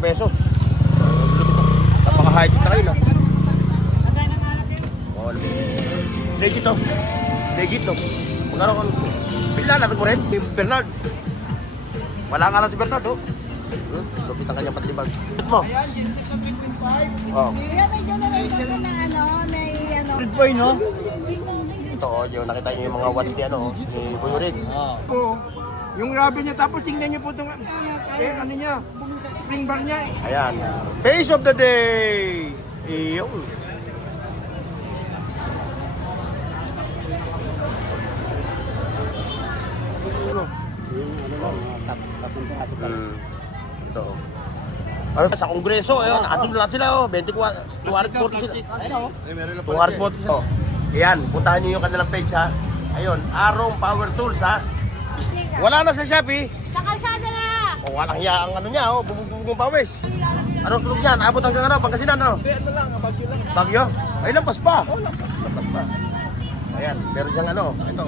pesos. Napaka-high na kayo na. Legit to. Legit to. Magkano ko? Bigla natin mo rin. Bernard. Wala nga lang si Bernard, oh. Lupit ang kanyang patlibag. Mo? Ayan, Genesis na 3.5. Oh. Kaya may generator ka na ano, may ano. Red boy, no? Ito, oh. Yung nakita niyo yung mga watch ni ano, ni Boy Rig. Po, yung rubber niya, tapos tingnan niyo po itong, ano niya, spring bar niya. Ayan. Face of the day. Iyon. Ito. Ano sa kongreso, ayun, andun lahat sila, oh, 24, 240 sila. Ayun, oh. 240 sila. Ayan, puntahan niyo yung kanilang page, ha. Ayun, Arong Power Tools, ha. Wala na sa Shopee. Sa kalsada na! O, walang hiya ang ano niya, oh, bubog-bubog pawis. Ano sunog niyan? Abot hanggang ano, Pangasinan, ano? Ano lang, bagyo lang. Bagyo? Ay, lampas pa. Oh, lampas. Lampas pa. Ayan, meron siyang ano, ito.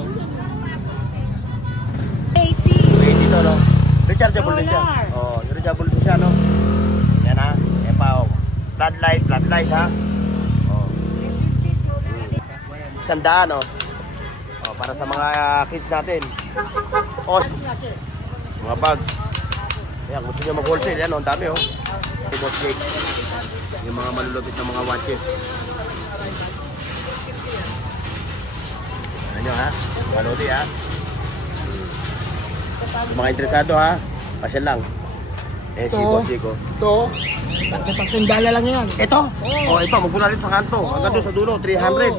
80. 80 to, no? Rechargeable din siya. Oh, rechargeable din siya, no? Yan, ha? Yan pa, oh. Floodlight, ha? Oh. 100, no? Oh, para sa mga kids natin. Oh, mga bags. Ayan, gusto nyo mag-wholesale, yan, oh, ang dami, oh. Boss Jake. Yung mga malulupit na mga watches. Ano, ha? Walodi, ha? Yung mga interesado, ha? Pasyal lang. Eh, si Boss Jake, oh. Ito, tatlong dala lang yan. Ito? Oh, ito. Magmula rin sa kanto. Hanggang doon sa dulo, 300.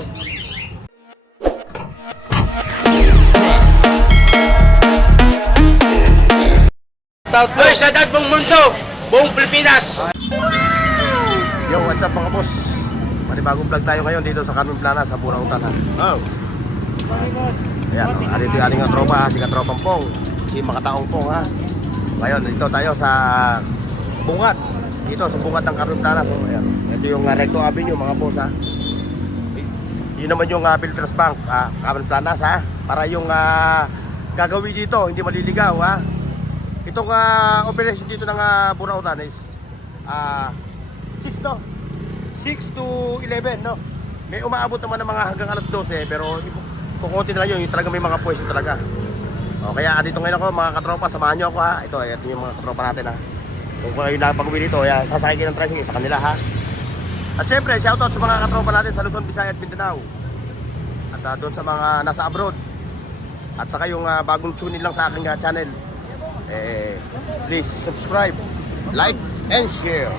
Boy, sa buong mundo, buong Pilipinas. Yo, what's up mga boss? Panibagong vlog tayo ngayon dito sa Carmen Plana sa Burautan, ha? Oh. Ayan, oh. Dito yung ating tropa, ha? Si Katropang Pong. Si Makataong Pong, ha? Ngayon, dito tayo sa Bungat. Dito sa Bungat ng Carmen Plana. So, ayan. Ito yung Recto Avenue, mga boss, ha? Yun naman yung Philippines Bank, Carmen Planas, ha? Para yung gagawin dito, hindi maliligaw, ha? Itong operation dito ng Burautan is 6 to 6 to 11, no? May umaabot naman ng mga hanggang alas 12, pero kukunti na lang yun, yung talaga may mga pwesto talaga. O, kaya dito ngayon ako mga katropa, samahan nyo ako, ha? Ito yung mga katropa natin, ha? Kung kayo nakapag-uwi dito, yan, sasakay kayo ng tricycle sa kanila, ha? At syempre, shoutout sa mga katropa natin sa Luzon, Visayas at Mindanao. At doon sa mga nasa abroad. At saka yung bagong tune in lang sa aking channel. Please subscribe, like, and share.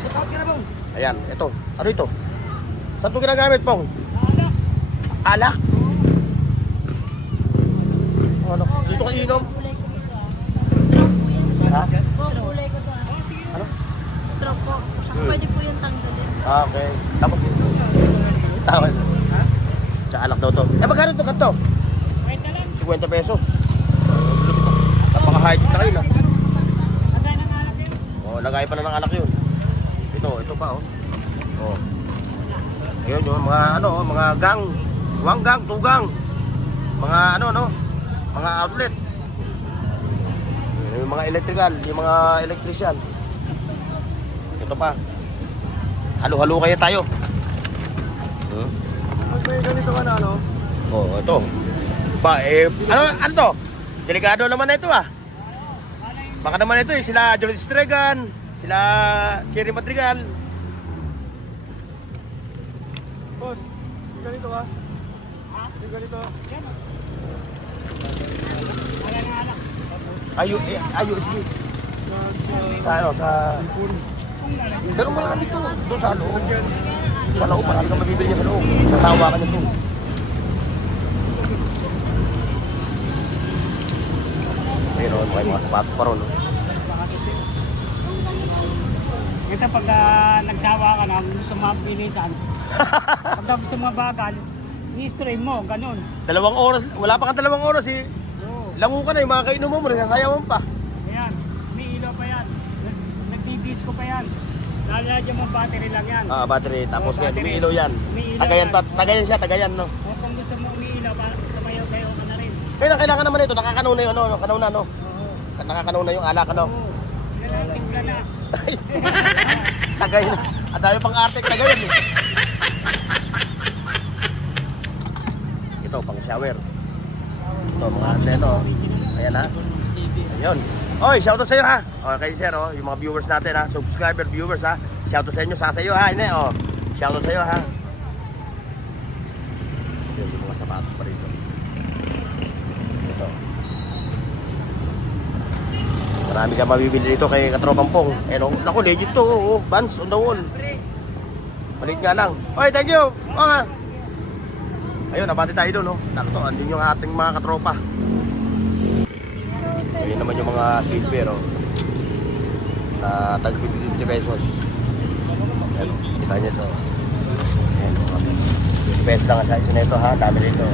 Ayan, ito. Ano ito? Saan ito ginagamit, Pong? Alak. Alak. Dito ka inom? Ha? Ano? Stroke po. Pwede po yung tanggalin. Okay. Tapos, tawal. Tsaka alak daw to. Magkano ito kanto? 50 pesos. Napaka-high na kayo na. Oh, lagay pa na ng alak yun. Ito pa, oh. Oh. Ayun yung mga mga gang, 1 gang, 2 gang. Mga mga outlet. Yung mga electrical, yung mga electrician. Ito pa. Halo-halo kaya tayo. Mas may ganito ka na, ano? Oh, ito. Ano to? Delikado naman na ito, ah. Baka naman ito, sila Juliet Stregan, sila Cherry Madrigal. Boss, yung ganito ka? Yung ganito? Ayos din. Sa pero marami dito. Doon sa loob. Sa loob, marami kang mabibili niya sa loob. Sasawa ka nito. Meron may mga sapatos pa ron. Ito pag nagsawa ka na, gusto sa mga pinisan, pag gusto mga bagal, i-stream mo, ganun. 2 oras, wala pa ka 2 oras eh. Lango ka na, yung mga kainuman mo, nasasayawan pa. Ayan, may ilaw pa yan. Nag-DBS ko pa yan. Lalagyan mo battery lang yan. Battery, tapos battery. umiilaw yan. Umiilaw Tagayan, yan. tagayan siya, tagayan, no? O kung gusto mo umiilaw, sumayaw-sayaw ka na rin. Kailangan naman ito, nakakanaw na yung kanaw na, no? Oo. Nakakanaw na yung alak, no? Oo. Timpla na. Tagay na. Ang dami pang arte tagayan eh. Ito, pang shower. Ito, mga ano. Ayan ha. Ayun. Oy, shoutout sa'yo ha. Okay, sir, oh. Yung mga viewers natin ha. Subscriber, viewers ha. Shoutout sa inyo, sasayo ha. Hindi, oh. Shoutout sa'yo ha. Yun, yung mga sapatos pa rito. Ito. Marami ka mabibili dito kay Katropang Pong. Eh, no, naku, legit to. Oh, Vans on the wall. Malit nga lang. Oy, thank you. Oh, ayun, nabati tayo doon, no? Nakto, andun yung ating mga katropa. Ayun naman yung mga silver, oh. Na tag 50 pesos. Ayan, kita nyo ito. Ayan, oh. 50 pesos lang ang size na ito, ha? Dami nito.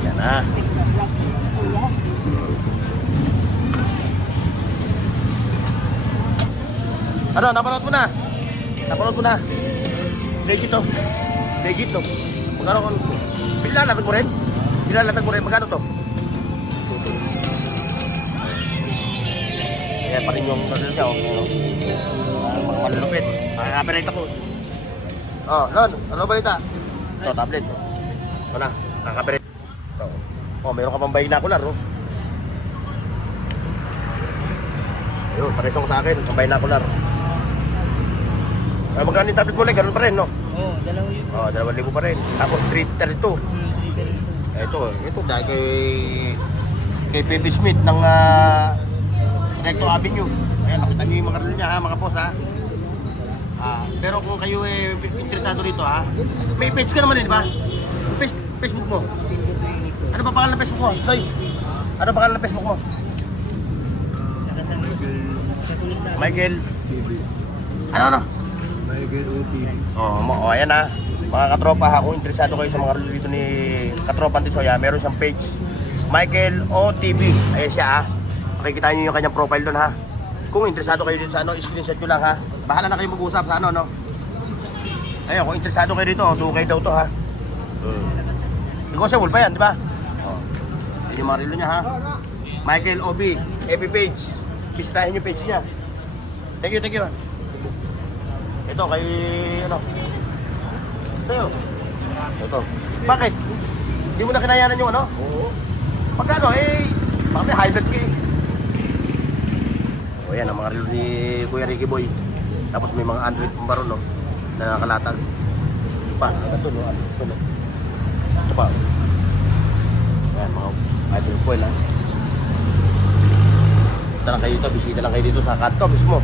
Ayan, ha? Ano, napanood mo na? Napanood mo na? Legit to. Legit to. Magkano kung... Pilalatag mo rin? Pilalatag mo rin. Magkano to? Ayan pa rin yung ano niya, oh. Mga malulupit. Makaka-copyright ako. Oh, Lon, ano balita? Ito, tablet. Ito na, nakaka-copyright. Ito. Oh, meron ka pang binocular, oh. Ayun, paresong sa akin, pang binocular. Ay, magkano yung tablet mo lang, ganun pa rin, no? Oo, 2,000. Oh, 2,000 pa rin. Tapos 332. Ito dahil kay PB Smith ng Recto Avenue. Ayan, nakita nyo yung mga relo niya ha, mga boss ha. Pero kung kayo interesado rito ha, may page ka naman eh, di ba? Facebook mo. Ano ba pangalan ng Facebook mo? Soy, ano pangalan ng Facebook mo? Michael. Ano? Michael OTV. Ayan ha. Mga katropa ha, kung interesado kayo sa mga relo dito ni Katropa Tisoya, meron siyang page, Michael OTV. Ayan siya ha. Makikita niyo yung kanyang profile doon ha. Kung interesado kayo dito sa ano, screenshot nyo lang ha. Bahala na kayo mag-usap sa ano, no? Ayun, kung interesado kayo dito, 2K daw to ha. Negotiable pa yan, di ba? Yun yung mga relo niya ha. Michael OB, FB page. Bisitahin yung page niya. Thank you ha. Ito kay, ano? Sa'yo. Ito. Bakit? Hindi mo na kinayanan yung ano? Oo. Pagkano baka may hybrid ka eh. O yan, ang mga relo ni Kuya Ricky Boy. Tapos may mga Android pambaron, no? Na nakalatag. Ito pa, ito no? Ito no? Ito pa. Ayan, mga hybrid foil, ha? Punta lang kayo dito, bisita lang kayo dito sa kanto mismo.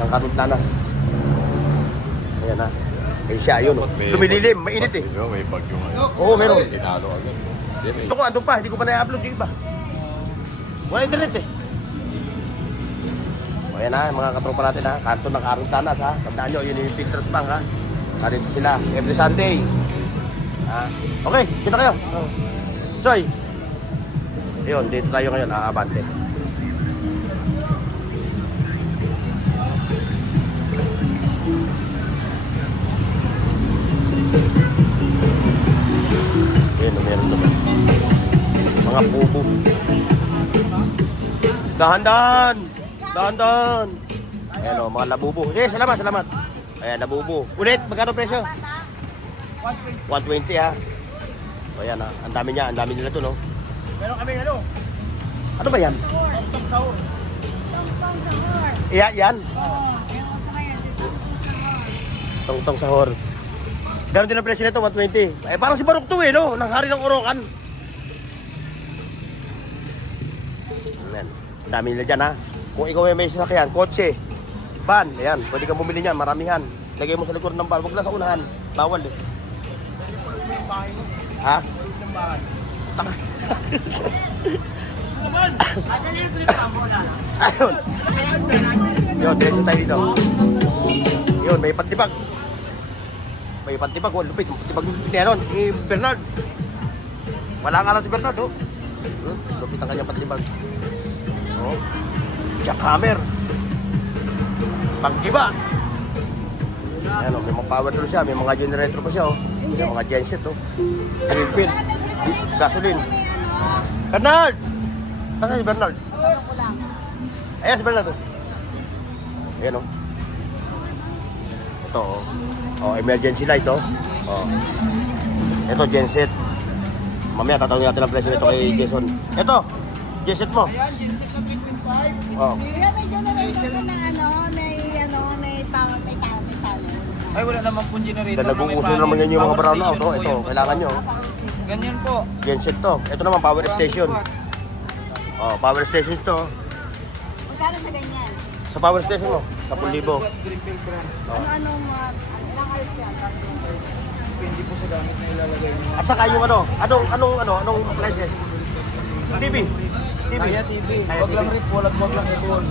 Ng Kanong Planas. Ayan, ha? Kaya siya, yun, no? Lumililim, mainit eh. May bagyo nga. Oo, meron. Tinalo agad. Ito ko, andun pa, hindi ko pa na-upload yung iba. Wala internet eh. O yan ha, mga katropa natin ha. Kanto ng Kanong Planas ha. Tandaan nyo, yun yung Pictures Bank ha. Dito sila, every Sunday. Okay, kita kayo. Soy. Ayun, dito tayo ngayon, Abante. Ayun, meron naman. Mga pupo. Dahan-dahan. Dahan-dahan. Ayan o, mga labubo. Salamat. Ayan, labubo. Ulit, magkano presyo? 120 ha. O yan ha, ang dami nila to no. Meron kami ano? Ano ba yan? Tong sahur. Yan? Tong sahur. Ganon din ang presyo nito, 120. Parang si Barok to eh, no? Nang hari ng Orokan. Ayan, ang dami nila dyan ha. Kung ikaw ay may sasakyan, kotse, van, ayan, pwede kang bumili niyan, maramihan. Lagay mo sa likod ng van, huwag lang sa unahan. Bawal eh. Ha? Taka. Ayun. Yun, diretso tayo dito. Yun, may pantibag. Oh, lupit. Pantibag yung pinanon, Bernard. Wala nga lang si Bernard, oh. Lupit ang kanyang pantibag. Oh. Jackhammer. Pag-iba. Ayan, oh, may mga power tool siya, may mga generator pa siya, oh. May mga genset, oh. Grillpin. Gasoline. Bernard! Nasaan si Bernard? Ayan, si Bernardo. Ayan, oh. Ito, oh. Oh, emergency light, oh. Oh. Ito, genset. Mamaya, tatanungin natin ang presyo nito kay Jason. Ito, genset mo. Ayan, Genesis na 3.5. Oh. Kaya may generator ka na may power. Ay, wala naman pong generator. Dahil nag-uuso naman yan yung mga brown out, oh. Ito, kailangan nyo. Ganyan po. Genset to. Ito naman, power station. Oh, power station to. Magkano sa ganyan? Sa power station mo, 10,000. Greenfield brand. Ilang hours yan? Depende po sa gamit na ilalagay niyo. At saka yung anong appliances? TV. Kaya TV. Kaya Wag TV. lang rip, wag lang aircon.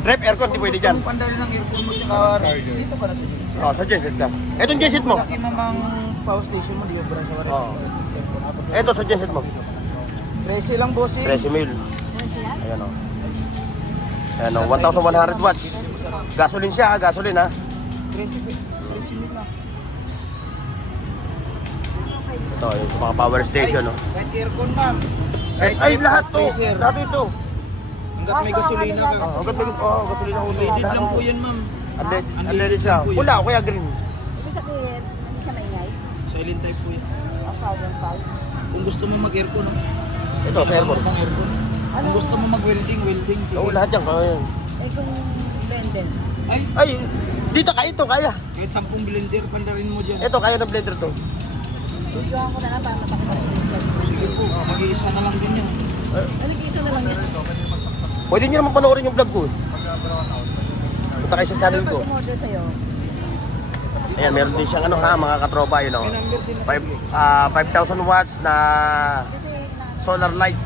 Rep, aircon, di pwede dyan. Kung pandali ng aircon mo tsaka dito ka na sa Genesis. Oh, sa genset ka. Etong genset mo. Laki mamang power station mo, di ba bra sa warin? Oh. Eto sa genset mo. 13 lang bossing. 13,000. Ayan o. Ayan o, 1,100 watts. Gasoline siya, gasoline ha. 13 mil lang. Ito, yung sa mga power station no. Kahit aircon ma'am. Ay, Kahit lahat to. freezer. Lahat ito. Hanggat may gasolina ka. Oh, hanggat may gasolina ulo. Unleaded lang po yan ma'am. Unleaded siya. Pula o kaya green. Ibig sabihin, hindi siya maingay. Silent type po yan. Silent type. Kung gusto mo mag-aircon, Ito, sa aircon. pang aircon. Kung gusto mo mag-welding. Oo, lahat yan. Kaya. Eh kung blender. Ay, Ay, dito ka ito, kaya. kahit 10 blender, pandarin mo dyan. Ito, kaya ng blender to. Videohan ko na lang para mapakita ko yung slide. Sige po, mag-iisa na lang din yan. Ano iso na lang yun? Pwede nyo naman panoorin yung vlog ko. Punta kayo sa channel ko. Pag umorder sa'yo, Ayan, meron din siyang ano ha, mga katropa, yun o. May number din na. 5,000 watts na kasi solar light.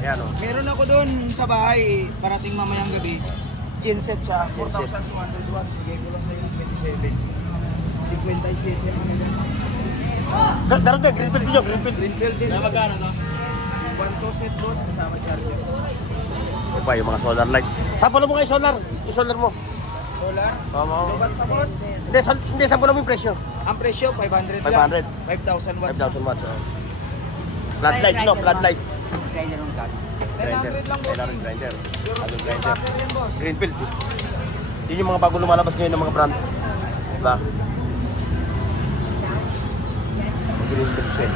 Ayan o. Meron ako doon sa bahay, parating mamayang gabi. Genset siya, 4,200 watts. Bigay ko lang sa'yo, 27. 57 ang ano. Daron din, greenfield din yun, greenfield. Greenfield din. Magkano to? 1 set boss, kasama charger. Ito pa, yung mga solar light. Sample mo nga yung solar. Yung solar mo. Solar. Oo. Lobat pa boss. Hindi, sample mo yung presyo. Ang presyo, 500 500. lang. 5,000 watts. 5,000 watts. Oh. Floodlight, no? Floodlight. 900 lang boss. Kailangan grinder. Ano Yung grinder? packer yan boss. Greenfield. Yun yung mga bago lumalabas ngayon ng mga brand. Diba? Greenfield siya.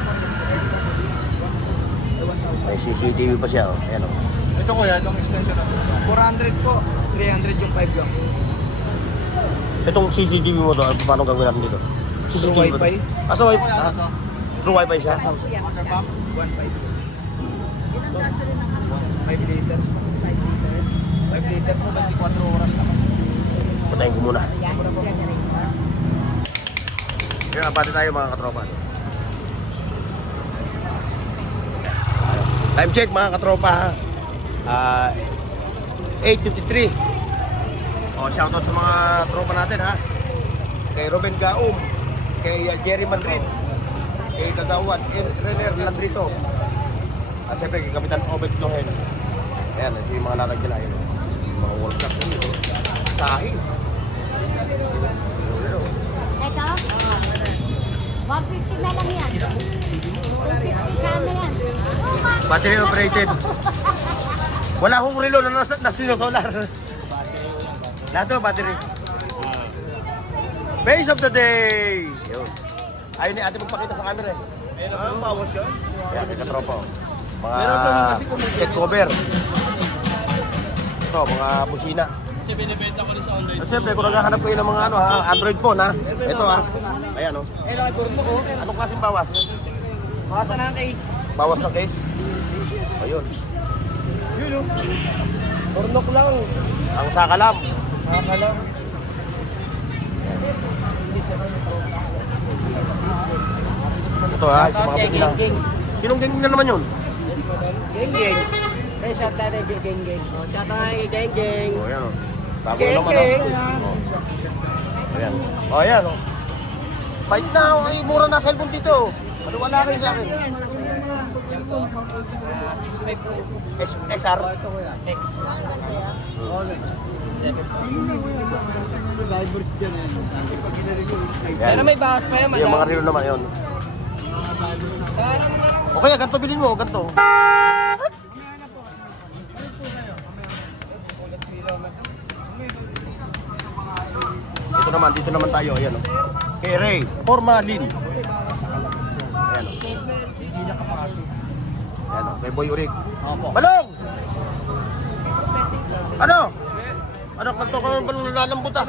May CCTV pa siya. Oh. Ayan o. Ito ko yan, itong extension. 400 po. 300 yung 5 lang. Itong CCTV mo to, paano gagawin natin dito? CCTV Through mo to? Wi-Fi? Sa Wi-Fi? Through Wi-Fi siya? Water pump, 1.5. ilang gasoline ang ano? 5 liters. 5 liters mo, 24 oras naman. Patayin ko muna. Kaya pati tayo mga katropa. Time check mga katropa ha. 8:53. O, shoutout sa mga tropa natin ha. Kay Ruben Gaum, kay Jerry Madrid, kay Gagawad, Renner Landrito. At siyempre kay Kapitan Obed Lohen. Ayan, ito yung mga latag nila. Yun, yung mga World Cup. Sahing. Ito? 150 na lang yan. 250 sana yan. Battery operated. Wala akong relo na nasinusolar. Lahat to, battery. Base of the day. Yun. Ayun ni ate magpakita sa camera eh. Anong bawas yun? Yan, may katropa. Mga set cover. Ito, mga busina. Kasi binibenta ko rin sa online. At siyempre, kung naghahanap kayo ng mga ano, ha, Android phone ha. Ito ha. Ayan o. Eh, nakipurot mo ko. Anong klaseng bawas? Bawasan na ang case. Bawas ng case? Ayun. Yun o. Turnok lang. Ang sakalam. Nakakala. Ito ha, sa mga busina. Sinong geng na naman yun? Geng-geng. Eh, shout out na geng-geng. Oh, shout out na geng-geng. O, ayan o. Bago Geng, naman geng. o. Ayan. O, ayan o. Bait na o. Ay, mura na cellphone dito. Ano wala kayo sa akin? 6.5 Pro. XR? X. Yan. Pero may bawas pa yan, Yung mga madam. relo naman yun. O kaya, ganito bilhin mo, ganito. Dito naman tayo, ayan o. Kay Ray, Formalin. Ayan o. Hindi nakapasok. Ayan o, kay Boy Urig. Opo. Balong! Ano? Ano, kanto ka ba lalambot ah?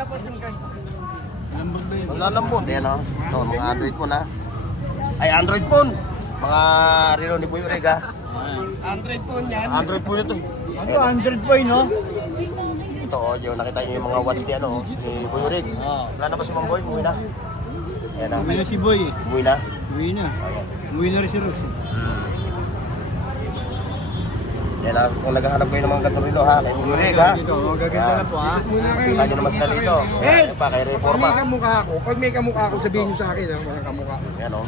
Lambot ba yun? Ang lalambot, ayan o. Ito, mga Android phone ha. Ay, Android phone. Mga relo ni Boy Urig ha. Android phone yan. Android phone ito. Ano, Ayan, 100 po yun, no? ito o, yung nakita nyo yung mga watch ni ano, ni Boy Urig. Wala na ba si Mang Boy? Umuwi na. Ayan ha. Uwi na si Boy. Umuwi na. Uwi na. Ayan. Uwi na rin si Rose. Yan ha, kung naghahanap kayo ng mga gantong relo ha, kay Boy Urig ha. Dito, magaganda Yan. na po, ha? Kita nyo naman sila dito. Ayan pa, kay Ray Forma. Pag may kamukha ako, sabihin nyo sa akin, ha? Mga kamukha. Yan o.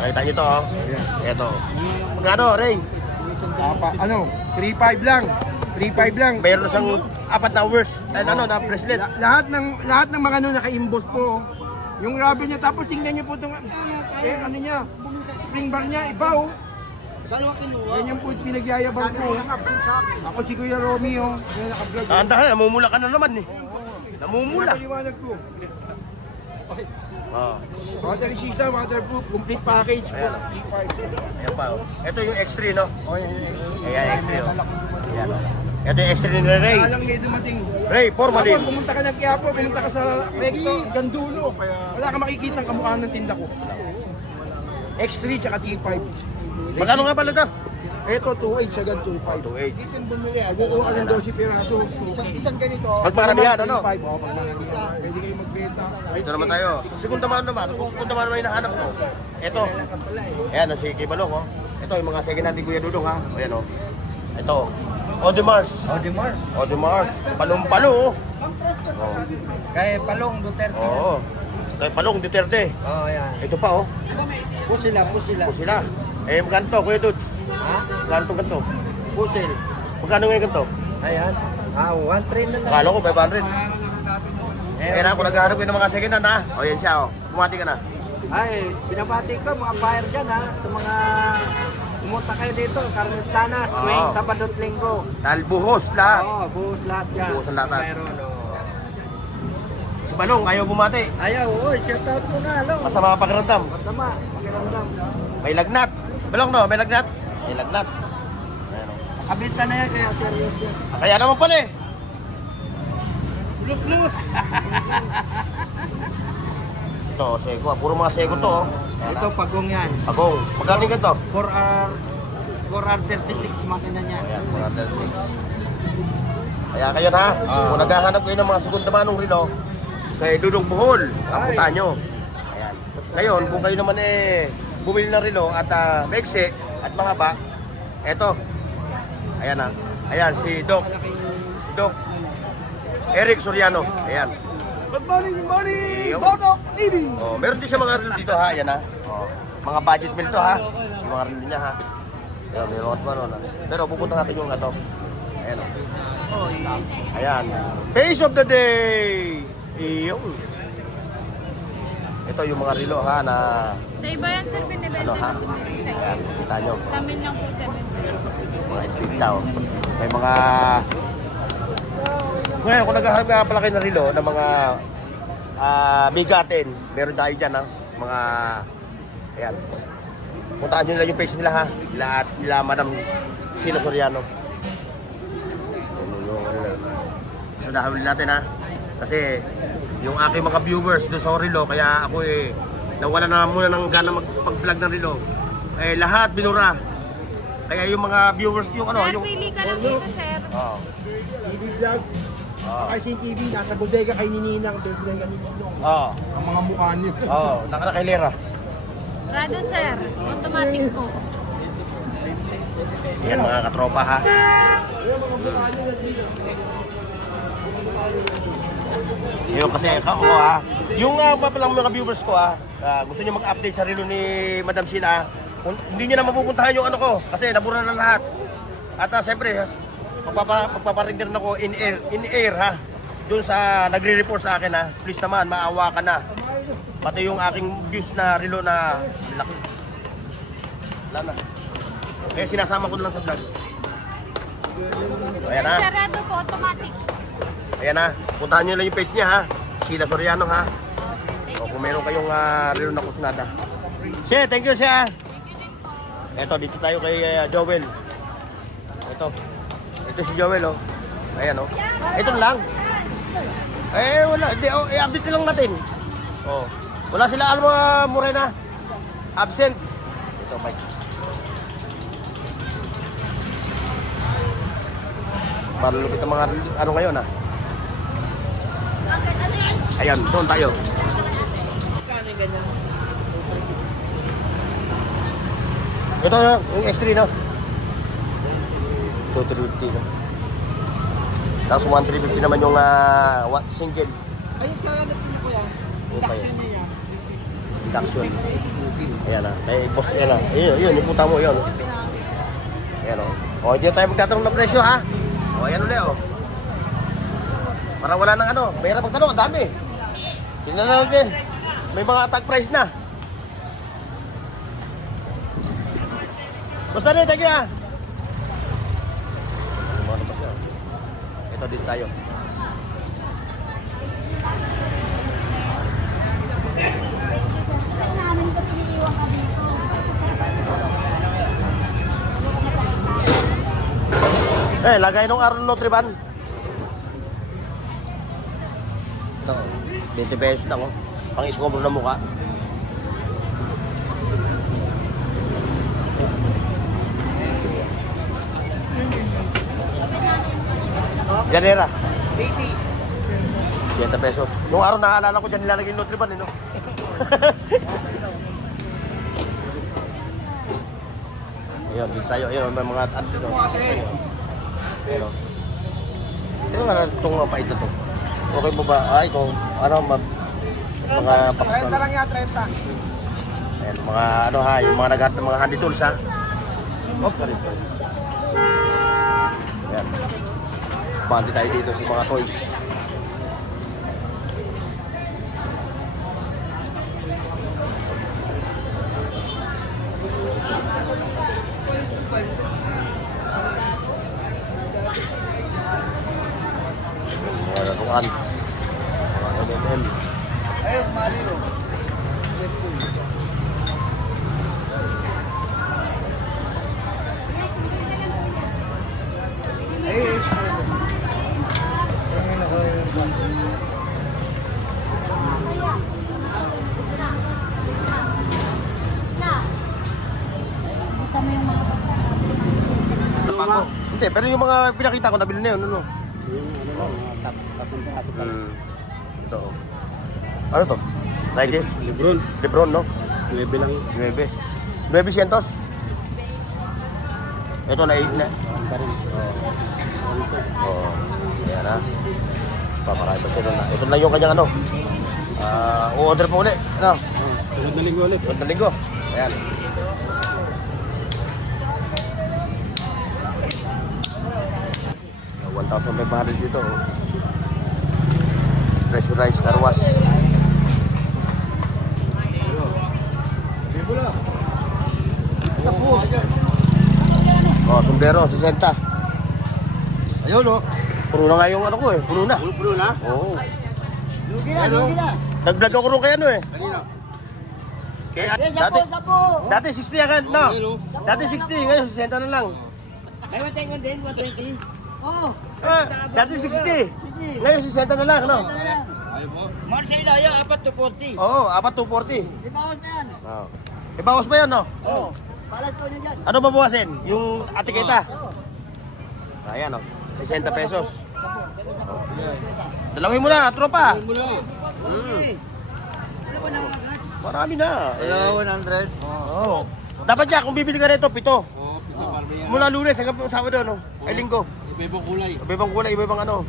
Nakita nyo to o. Ito. Magkano, Ray? Ano, 3.5 lang. 3.5 lang. Mayroon na siyang 4 na hours. Ay, ano, na bracelet. Lahat ng mga ano naka-imbos po. Yung rubber niya, tapos tingnan niyo po itong ano niya, spring bar niya, iba oh. Ganyan po pinagyayabang ko. Ako si Kuya Romeo, yung naka-vlog. Andahan, namumula ka na naman eh. Namumula. Paliwanag ko. Oo. Water resistant, waterproof, complete package. Ayan. 3.5. Ayan pa o. Ito yung X3 no? Oh, yan yung extra. Ayan, X3 o. Ayan o. Ito yung X3 ni Ray. Alang may dumating. Ray, Formalin. Tapos pumunta ka ng Quiapo, pumunta ka sa Recto, Gandulo. Wala ka makikita ang kamukha ng tinda ko. X3 tsaka T5. Magkano nga pala ito? Ito 2.8 sa gan 2.5. 2.8. Kukuha ng 12 piraso. Isang ganito. Pagmaramihan, ano? 3.5, oh, pagmaramihan. Pwede kayo magbenta. Ito naman tayo. Sa segunda mano naman. Kung segunda mano naman hinahanap mo. Ito. Ayan, si Kibalong o. Ito yung mga second hand ni Kuya Dudong ha. O yan o. Ito. Audemars. Audemars. Audemars. Palong-palo o. Kay Palong Duterte. Oo. Kay Palong Duterte. Oh, yan. Ito pa o. Pusila. Po sila. Eh, magkano to, Kuya Dudes? Ha? Magkano to ganito? Pusil. Magkano ngayon ganito? Ayan. 1.3 na lang. Akala ko 500. Eh na, kung naghahanap kayo ng mga second hand ha. O yan siya o. Bumati ka na. Ay, binabati ko mga buyer dyan ha. Sa mga pumunta kayo dito. Carmen Planas, tuwing Oo. Sabado at Linggo. Dahil buhos lahat. Oo, buhos lahat yan. Buhos ang lahat. Meron, Si Balong, ayaw bumati. Ayaw, shout out mo na, Long. Masama ka pakiramdam. Masama, pakiramdam. May lagnat. Balong no, may lagnat. May lagnat. Ayan o. Kabita na yan, kaya serious yan. Kaya naman pala eh. Lus. Ito, sego. Puro mga sego to. Oh. Ayan, Ito, pagong yan. Agong. Magkano yung ganito? 4R36 makina niya. Ayan, 406. Kaya kayo na. Kung naghahanap kayo ng mga segunda manong relo, kay Dudong Buhol, kapunta nyo. Ayan. Ngayon, kung kayo naman eh, bumili ng relo at maiksi at mahaba, eto. Ayan na. Ayan, si Doc. Si Doc. Eric Soriano. Ayan. Good morning. Iyo. Soto TV. Oh, meron din siya mga relo dito ha. Ayan ha. Oh, mga budget meal to ha. Yung mga relo niya ha. Ayan, meron pa ron ha. Pero pupunta natin yung ato. Ayan o. Ayan. Face of the day. Iyo. Ito yung mga relo ha na Sa iba yan, sir, binibenta ano ha. Ayan, kita nyo. Sa amin lang po 7. Mga itinta o. May mga... Ngayon, kung naghahanap nga pala kayo ng relo ng mga bigatin, meron tayo dyan ha. Mga... Ayan. Puntaan nyo nila yung page nila ha. Nila Madam Sino Soriano. Sa dahil natin ha. Kasi yung aking mga viewers doon sa relo, kaya ako eh nawala na muna ng gana magpag-vlog ng relo. Eh lahat binura. Kaya yung mga viewers yung ano, Sir, yung pili ka lang dito, sir. oh. TV vlog. Kaisin TV, nasa bodega kay Nininang, bodega ni Ninong. Oh. Ang mga mukha niyo. Oh, nakakailera. Rado, sir. Automatic po. Yan mga katropa ha. Yun kasi ako ha. Yung papalang mga viewers ko ha, gusto niyo mag-update sa relo ni Madam Sheila. Hindi niyo na mapupuntahan yung ano ko kasi nabura na lahat. At siyempre, magpaparing ako in air ha. Doon sa nagre-report sa akin ha. Please naman, maawa ka na. Pati yung aking views na relo na laki. Wala na. Kaya sinasama ko na lang sa vlog. Ayan ha. Sarado po, automatic. Ayan ha, puntahan nyo lang yung page niya ha. Sheila Soriano ha. O kung meron kayong relo na kusnada. Siya, thank you siya. Eto, dito tayo kay Joel. Ito si Joel oh. Ayan oh. Ito lang. Wala. Hindi, i-update lang natin. Oh. Wala sila Alma Morena. Absent. Ito, Mike. Marulupit ang mga ano ngayon ah. Ayan, doon tayo. Ito yung S3 no? 250 no? Tapos 1,350 naman yung single. Ayun sa hanap ko kuya. Induction niya. Induction. Ayan na. Kaya boss yan na. Ayun, yung puta mo yun. Ayan o. O, hindi na tayo magtatanong ng presyo ha. O, ayan ulit o. Para wala nang ano. Mayroon magtanong, ang dami. Tingnan na natin. May mga tag price na. Basta rin, thank you ha. Ano ba siya? Ito din tayo. Lagay nung Arno Triban. Ito, 20 pesos lang oh. Pang iskobo na mukha. Yanera. 80 pesos. Nung araw nakaalala ko dyan nilalagay yung Nutriban eh no? Ayun, dito tayo. Ayun, may mga ano sino. Pero ito nga itong pait na to. Okay mo ba? Ito, ano, mga box na. 30 lang yan, 30. Ayan, mga ano ha, yung mga naghahat ng mga handy tools ha. Oh, sorry. Ayan. Bandi tayo dito sa mga toys. Mga laruan. Mga MML. Ayun, Mario. Bago. Hindi, pero yung mga pinakita ko, nabili na yun, ano? Ito, oh. Ano to? Nike? Lebron. Lebron, no? 9 lang. 9. 900? Ito na 8 na. Oo. Ayan na. Paparami pa sila na. Ito lang yung kanyang ano. U-order pa ulit. Ano? Sunod na linggo ulit. Sunod na linggo. Ayan. Uh, 1,500 dito. Oh. Pressurized car wash. Oh, sombrero, 60. Ayun o. Puno na nga yung ano ko eh. Puno na. Puno na. Oo. Lugi na. Nag-vlog ako rin kay ano eh. Kanina. Kaya dati 60 yan, no? Dati 60, ngayon 60 na lang. Ay, 120. Oh, Dati 60. Ngayon 60 na lang, no? Ayaw mo. Marcelo, ayaw, 4 to 40. Oo, 4,240. ibawas na yan. Oo. Ibawas ba yan, no? Oh, balas ko niya dyan. Ano babawasin? Yung atiketa? Ayan, no? 60 pesos. Dalawin mo na, tropa. Ayaw mo na. Marami na. Hello, 100. Oo. Dapat niya, kung bibili ka rito, 7. Oo, pito para yan. Mula Lunes hanggang Sabado, no? Ay, Linggo. Iba-ibang kulay. Iba-ibang kulay, iba-ibang ano.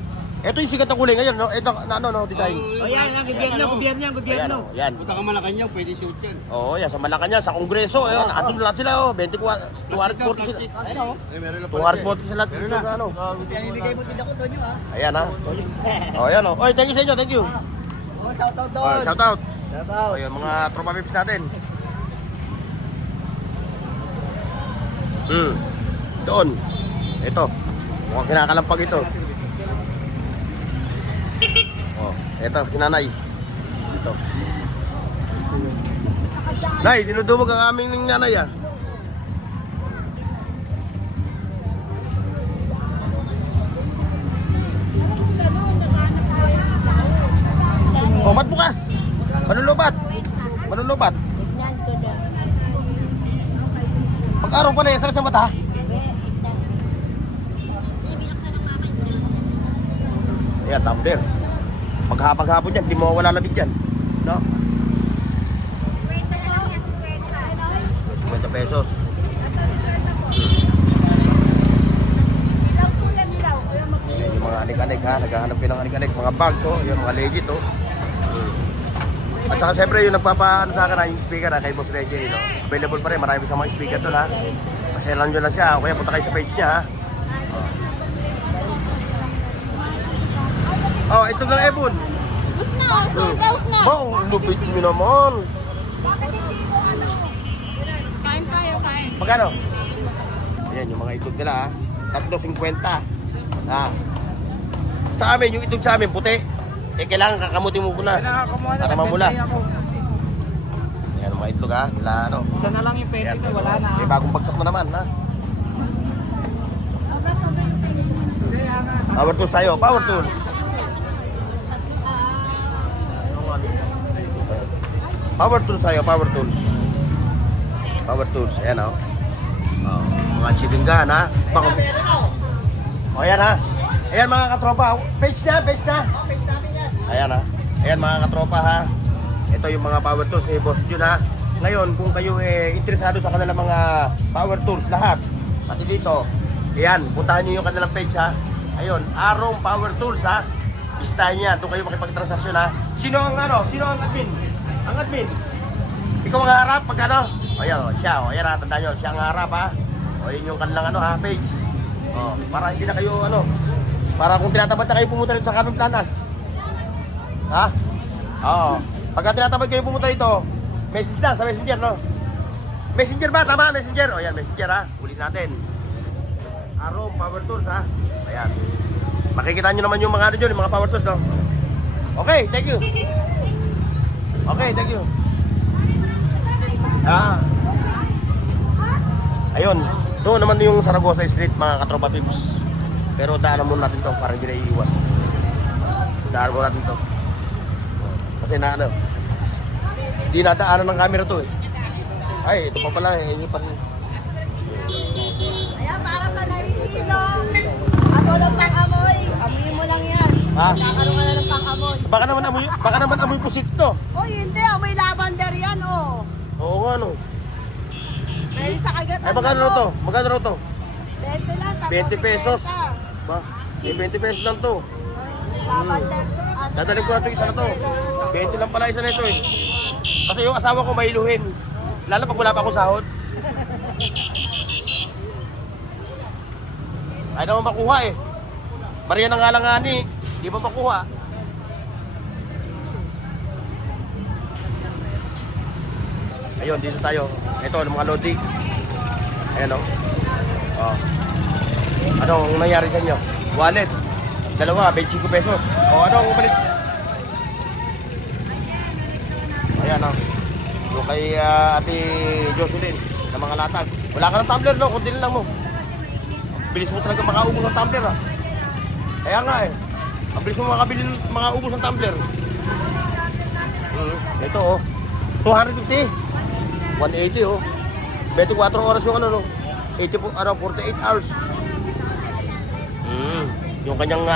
Ito yung sikat na kulay ngayon, no? Ito, na ano, no? Design. O yan, ang gobyerno. Ayan, oh, yan. Punta ka Malacanang, pwede shoot yan. Oo, yan, sa Malacanang, sa Kongreso. Ayun, atong lahat sila, oh. 240 sila. Ano? Ay, meron na 240 sila. Ano? Pinibigay mo din ako doon yun, ha? Ayan, ha? Oh, ayan, oh. Oy, thank you sa inyo, thank you. Oh, shoutout doon. Oh, shout out. Shoutout. Ayun, mga tropa pips natin. Doon. Ito. Mukhang kinakalampag ito. Ito, si nanay. Ito. Nay, dinudubog ang aming nanay ah. Oh, ba't bukas? Manulubat. Manulubat. Pag-araw pa na yan, sakit sa mata. Ayan, tumbler. Paghapon yan, hindi mo wala labig dyan. No? 50 pesos. Ayan, yung mga anik-anik ha, naghahanap kayo ng anik-anik. Mga bags oh, yung mga legit oh. At saka siyempre yung nagpapaano sa akin yung speaker kay Boss Reggie, no? Available pa rin, marami sa mga speaker doon ha. Paselan nyo lang siya, o kaya punta kayo sa page niya ha. Oh, ito lang Ebon. Bus na, sold out na. Oh, lupit nyo naman. Bakit hindi mo ano? Kain tayo, kain. Magkano? Ayan, yung mga itlog nila ha. 3.50. Ha. Sa amin, yung itlog sa amin, puti. Eh, kailangan kakamutin mo muna. Para mamula. Ayan, mga itlog ha. Nila ano. Isa na lang yung pwede Ayan, ko, wala na. may bagong bagsak na naman ha. Power tools tayo, power tools. Power tools tayo, power tools. Power tools, ayan o. Oh, mga chibinggan ha. O ayan ha. Ayan mga katropa. Page na, page na. Ayan ha. Ayan mga katropa ha. Ito yung mga power tools ni Boss Jun ha. Ngayon, kung kayo interesado sa kanilang mga power tools, lahat. Pati dito, ayan, puntahan nyo yung kanilang page ha. Ayun, Arong Power Tools ha. Bisitahin niya, doon kayo makipagtransaksyon ha. Sino ang admin? Ang admin. Ikaw ang harap pag ano? Ayan, siya, ayan ha, tandaan nyo, siya ang harap ha. O yun yung kanilang page. O, para hindi na kayo para kung tinatamad na kayo pumunta dito sa Carmen Planas. Ha? Oo. Pagka tinatamad kayo pumunta dito, message lang sa messenger, no? Messenger ba? Tama, messenger. O yan, messenger ha. Ulit natin. Arong Power Tools ha. Ayan. Makikita nyo naman yung mga yung mga power tools, no? Okay, thank you. Okay, thank you. Ayun. Ito naman yung Saragosa Street, mga katropa pips. Pero daanan muna natin to para hindi na iiwan. Daanan muna natin to. Kasi hindi nadaanan ng camera to eh. Ay, ito pa pala eh. Yung Ayan, para sa nahihilo. Ako lang pang-amoy. Amoy mo lang yan. Ha? Nakaroon ka na ng pang-amoy. Baka naman amoy pusit to. Oy, hindi. Amoy lavender yan, oh. Oo nga no. Pwede sa kagat. Ay, magkano raw to? Magkano raw to? 20 lang. tapos 20 pesos. 50. Ba? 20 pesos lang to. Lavender. Dadalhin ko na ito isa na to. 20 lang pala isa na ito eh. Kasi yung asawa ko mahiluhin. Lalo pag wala pa akong sahod. Ay naman makuha eh. Bariya ng halangani. Di ba makuha? Ayun, dito tayo. Ito, mga lodi. Ayan o. Oh. Ano ang nangyari sa inyo? Wallet. Dalawa, 25 pesos. O ano ang umalit? Ayan o. Yung kay Ate Jocelyn na mga latag. Wala ka ng tumbler no? Kundi lang mo. Bilis mo talaga makaubos ng tumbler ha. Kaya nga eh. Ang bilis mo makaubos ng tumbler. Ito oh. 250. 180 oh. 24 oras yung ano no. 48 hours. Yung kanyang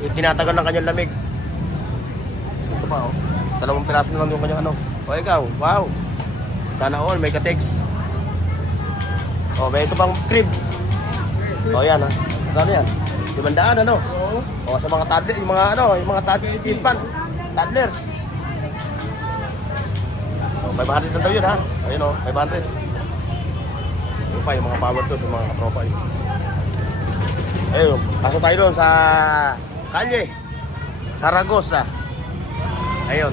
yung tinatagal ng kanyang lamig. Ito pa oh. 2 piraso na lang yung kanyang O ikaw, wow. Sana all may ka-text. O may ito pang crib. O yan ha. Magkano yan? 500 ano? O sa mga toddler, yung mga infant, toddlers. O 500 na daw yun ha. Ayun o, 500. Yung pa yung mga power tools, yung mga katropa yun. Ayun, pasok tayo doon sa Kalye Saragosa. Ayun.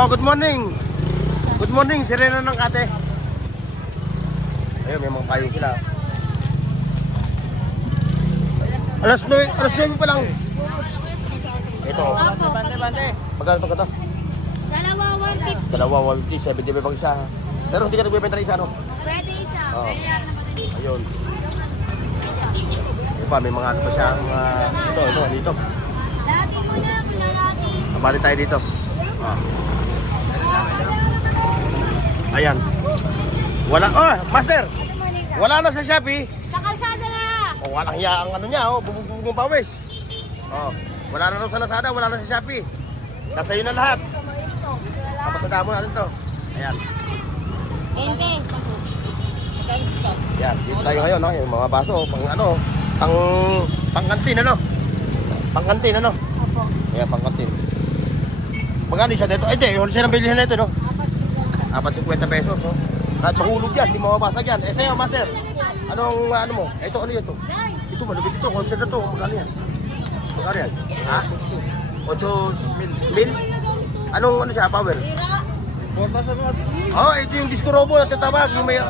Oh, good morning. Good morning, Serena ng ate. Ayun, may mga payong sila. Alas 9 pa lang. Ito. Magkano ito? Dalawa, 150. Dalawa, 150, 75 pag isa. Pero hindi ka nagbibenta ng isa, no? Pwede isa. Oo. Pwede lang naman. Ayun. Ito pa, may mga ano pa siya. Ito, dito. Lagi mo na, lagi. Abali tayo dito. Ayan. Wala, master! Wala na sa Shopee. Sa kalsada na. Oh, walang hiya ang ano niya, bubog-bubog ang pawis. Oh, wala na raw sa Lazada, wala na sa Shopee. Nasa iyo na lahat. Kapasada mo natin to. Ayan. Hindi. Yan, dito tayo ngayon, no? Yung mga baso, pang-kantin, ano? Pang-kantin, ano? Opo. Ayan, pang-kantin. Magkano siya dito? Ay, hindi, wholesale ang bilihan nito, no? 4.50 pesos, no? Kahit mahulog yan, hindi mababasag yan. Eh, sa'yo, master, anong, ano mo? Ito, ano yun to? Ito, malupit ito, wholesale na to. Magkano yan? Magkano yan? Ha? 8,000? Anong, ano siya, power? Oh, ito yung disco robo na tatawag. Yung may,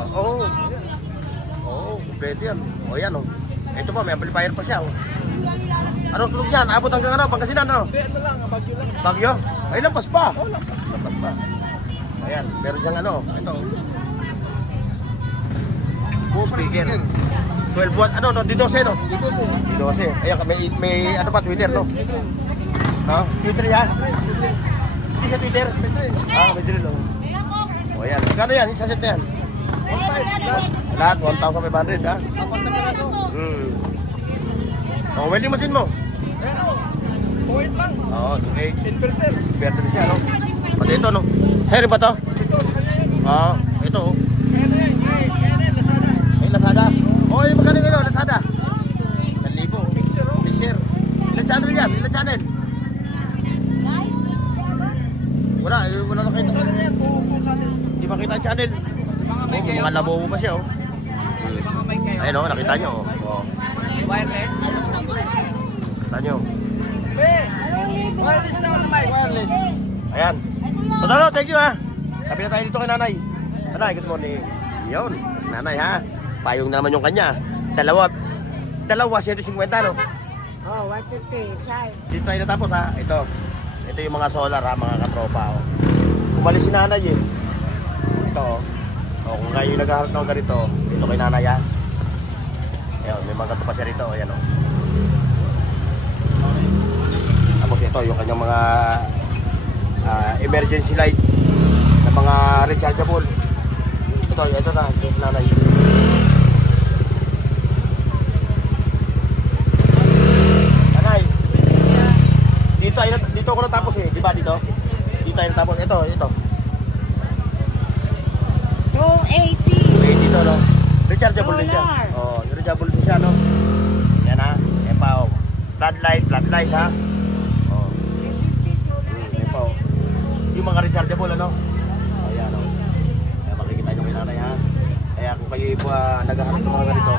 kompleto yan. Yan, Ito pa, may amplifier pa siya, Anong sunod yan? Abot hanggang ano? Pangasinan, ano? Ito lang, bagyo lang. Bagyo? Ay, lampas pa. Lampas pa. Ayan, meron siyang ano, ito. Speaker. 12 watt, ano, no? D12, no? D12. Ayan, may ano pa, Twitter, no? No? Twitter yan? Hindi sa Twitter? May Twitter, no? O, ayan. Magkano yan? Isa set na yan? Lahat, 1,500, ha? O, welding machine mo? Wait lang. Oo, 2.8. Inverter. Pwede na siya, no? Pati ito, no? Sa'yo rin ba to? Oo, ito, oh. Kaya na, Lazada. Ay, Lazada. Oo, yung magkano yun, Lazada? 1,000. Mixer. Ilan channel yan? Ilan channel? Wala na kayo. Di ba kita ang channel? Oh, may mga labobo pa siya, oh. Ayun, oh, nakita nyo, oh. Wireless. Nakita nyo. Wireless na ako naman, wireless. Ayan. Pasalo, thank you, ha. Sabi na tayo dito kay nanay. Nanay, good morning. Yun, si nanay, ha. Payong na naman yung kanya. Dalawa, 150, no? Oh, 150. Side. Dito tayo natapos, ha. Ito yung mga solar, ha, mga katropa, oh. Umalis si nanay, eh. Ito, oh. Kung kayo yung naghaharap ng ganito, dito kay nanay, ha. Ayan, may mga ganito pa siya rito, ayan, oh. Tapos ito, yung kanyang mga emergency light na mga rechargeable. Ito na, ito si nanay. Nanay, dito ako natapos, eh. Di ba dito? Dito tayo natapos. Ito. 280. 80 to, no? Rechargeable din siya. Solar. Oh, rechargeable din siya, no? Yan, ha? Epa, oh. Floodlight, ha? Oh. 350 solar. Epa, oh. Yung mga rechargeable, ano? Oh, yan, oh. Kaya makikita nyo kay nanay, ha? Kaya kung kayo po naghahanap ng mga ganito,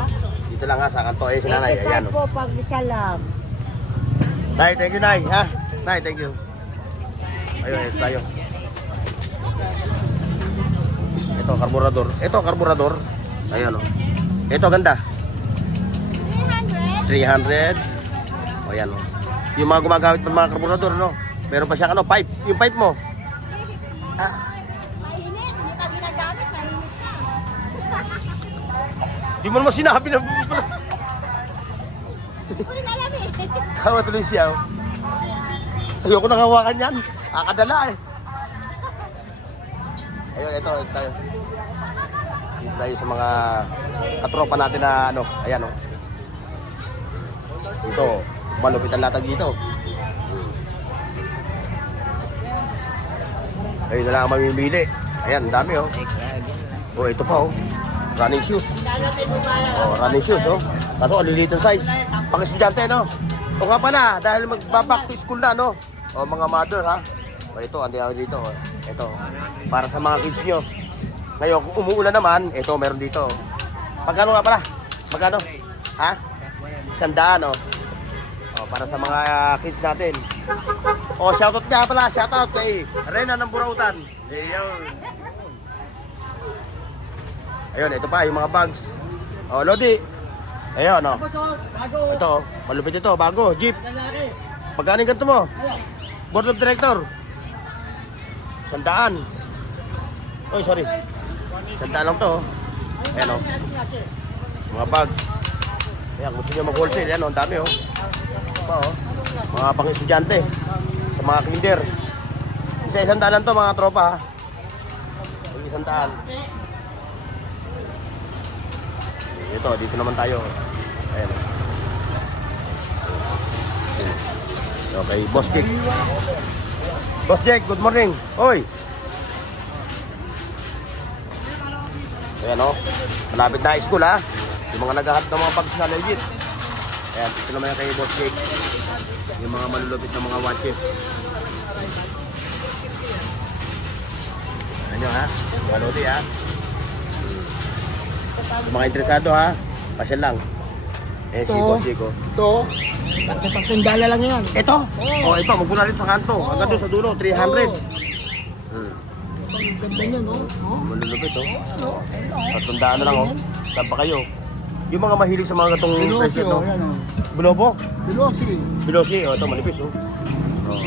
dito lang, ha? Sa kanto, si nanay. Ayan, oh. po pag isa lang. Nay, thank you, Nay, ha? Nay, thank you. Ayun, ito tayo. Ito, karburador. Ayan, oh. Ito, ganda. 300. O, yan, oh. Yung mga gumagamit ng mga karburador, no? Meron pa siyang, pipe. Yung pipe mo. Mainit. Hindi pa ginagamit. Mainit na. Di mo naman sinabi na... Hindi ko rin alam eh. Tawa tuloy siya, oh. Ayoko nang hawakan yan. Akadala, eh. Ayun, ito tayo. Dito tayo sa mga katropa natin na ano, ayan, oh. Ito, malupit ang latag dito. Ayun na lang ang mamimili. Ayan, ang dami, oh. Oh, ito pa, oh. Running shoes. Oh, running shoes, oh. Kaso, alilitan size. Pang estudyante, no? O nga pala, dahil magbaback to school na, no? O, mga mother, ha? O, ito, andi ako dito, oh. Ito, para sa mga kids nyo. Ngayon, kung umuulan naman, ito, meron dito. Magkano nga pala? Magkano? Ha? 100, oh. O, para sa mga kids natin. Oh, shoutout nga pala, shoutout kay Rena ng Burautan. Ayun. Ayun, ito pa yung mga bags. Oh, Lodi. Ayun, oh. Ito, malupit ito, bago, Jeep. Pagkano yung ganito mo? Board of Director. 100. Oy, sorry. 100 lang to, oh. Ayan, oh. Mga bags. Ayan, gusto nyo mag-wholesale. Ayan, oh, ang dami, oh. Ito pa, oh. Mga pang-estudyante. Sa mga kinder. Isa-100 lang to, mga tropa, ha. 100. Ito, dito naman tayo. Ayan. Okay, Boss Jake. Boss Jake, good morning. Hoy. Ayan, oh. Malapit na school, ha. Yung mga naghahat ng mga bags na legit. Ayan, dito naman yung kay Boss Jake. Yung mga malulupit na mga watches. Ayan nyo, ha. Walodi, ha. Sa mga interesado, ha. Pasyal lang. Ayan si Boss Jake, oh. Ito, $3 lang yan. Ito? Oh, ito. Magmula rin sa kanto. Hanggang doon sa dulo, 300. Ang ganda niya, no? Malulupit, oh. Tatundaan na lang, oh. Saan pa kayo? Yung mga mahilig sa mga gatong Bilosi, presyo, no? oh, yan, oh. Bulobo? Bilosi. Bilosi, oh. Ito, manipis, oh. Oh.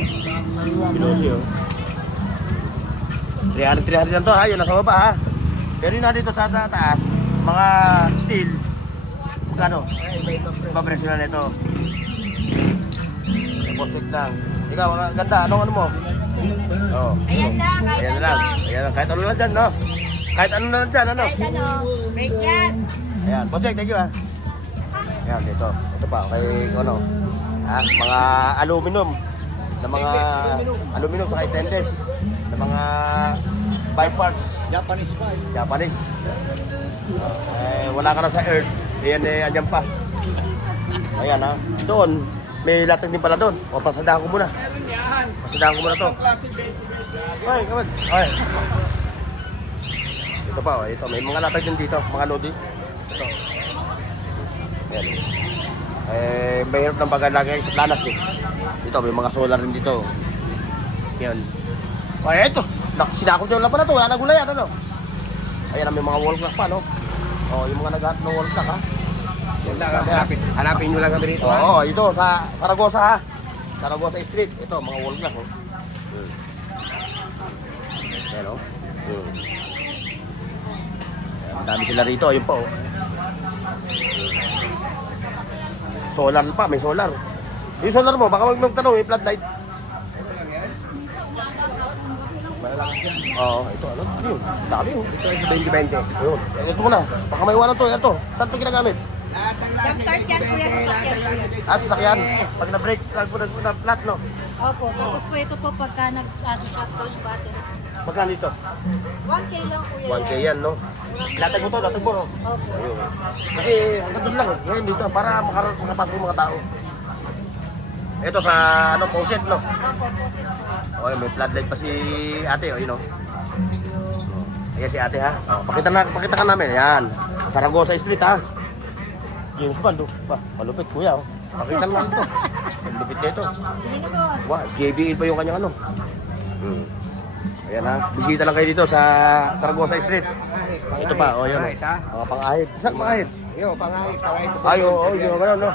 Bilosi, oh. 300 lang to, ha. Yun, nasa baba, ha. Pero yun na dito sa taas, mga steel. Magkano? Iba presyo na nito. Posted lang. Ikaw, ang ganda. Ano mo? Oh. Ayan lang, Ayan lang. Ayan lang. Kahit ano lang dyan, no? Kahit ano lang dyan, ano? Kahit ano, break yan. Ayan. Posted, thank you, ha. Ayan, dito. Ito pa, kay ano. Ha? Mga aluminum. Sa mga aluminum sa stainless. Sa mga pipe parts. Japanese. Wala ka na sa earth. Ayan, andyan pa. Ayan, ha. Doon. May latag din pala doon. O, pasadahan ko muna. Pasadahan ko muna to. Ay, kaman. Ay. Ito pa, oh. Ito. May mga latag din dito. Mga lodi. Ito. Ayan. Mahirap ng paglalagay sa planas, eh. Ito, may mga solar rin dito. Ayan. Ay, ito. Sinakot nyo lang pala to. Wala na gulayan, ano? Ayan, may mga wall clock pa, no? O, yung mga naghahat ng wall clock, ha? Hanapin nyo lang kami rito, ha? Oo, ito sa Saragosa, ha. Saragosa Street. Ito, mga wall clock, oh. Ayan, oh. Ang dami sila rito, ayun pa, oh. Solar pa, may solar. Yung solar mo, baka magtanong, may floodlight. Oo, ito, ano? Yun, dami, oh. Ito ay sa 2020. Ayun, ito muna. Baka may iwanan to, ito. Saan ito ginagamit? Jump-start yan, kuya, sasakyan. Sasakyan. Pag na-break, nag-flat, no? Opo, tapos po ito po pagka nag-shutdown yung battery. Magkano ito? 1K lang, kuya. 1K yan, no? Latag mo to, latag mo, no? Opo. Ayun. Kasi hanggang doon lang, ngayon dito, para makapasok yung mga tao. Ito sa, ano, faucet, no? Opo, posit po. O, may floodlight pa si ate, o, yun, no? Ayan si ate, ha? O, pakita ka namin, ayan. Saragosa Street, ha? James Bond, oh. Pa, malupit, kuya, oh. Pakita naman ito. Malupit na ito. Hindi na po. Wow, JBL pa yung kanyang ano. Ayan, ha? Bisita lang kayo dito sa Saragosa Street. Ito pa, oh, yun. Mga pang-ahit. Saan pang-ahit? Yo, pangahit. Ay, oo, yun, gano'n, no?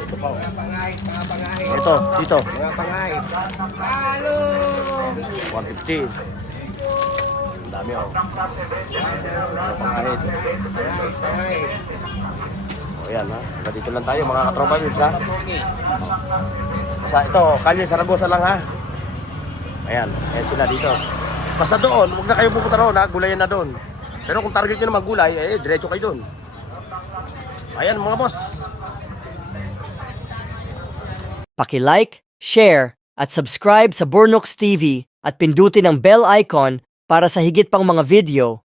Ito pa, oh. Pangahit, mga pangahit. Ito, dito. Mga pangahit. 150. Ang dami, oh. Mga pang-ahit. Pangahit. O, yan, ha? Dito lang tayo, mga katropa bibs, ha? Basta ito, kalye Saragosa lang, ha? Ayan, ayan sila dito. Basta doon, huwag na kayo pupunta roon, ha? Gulayan na doon. Pero kung target nyo na maggulay, eh, diretso kayo doon. Ayan, mga boss. Paki-like, share, at subscribe sa Bornox TV at pindutin ang bell icon para sa higit pang mga video.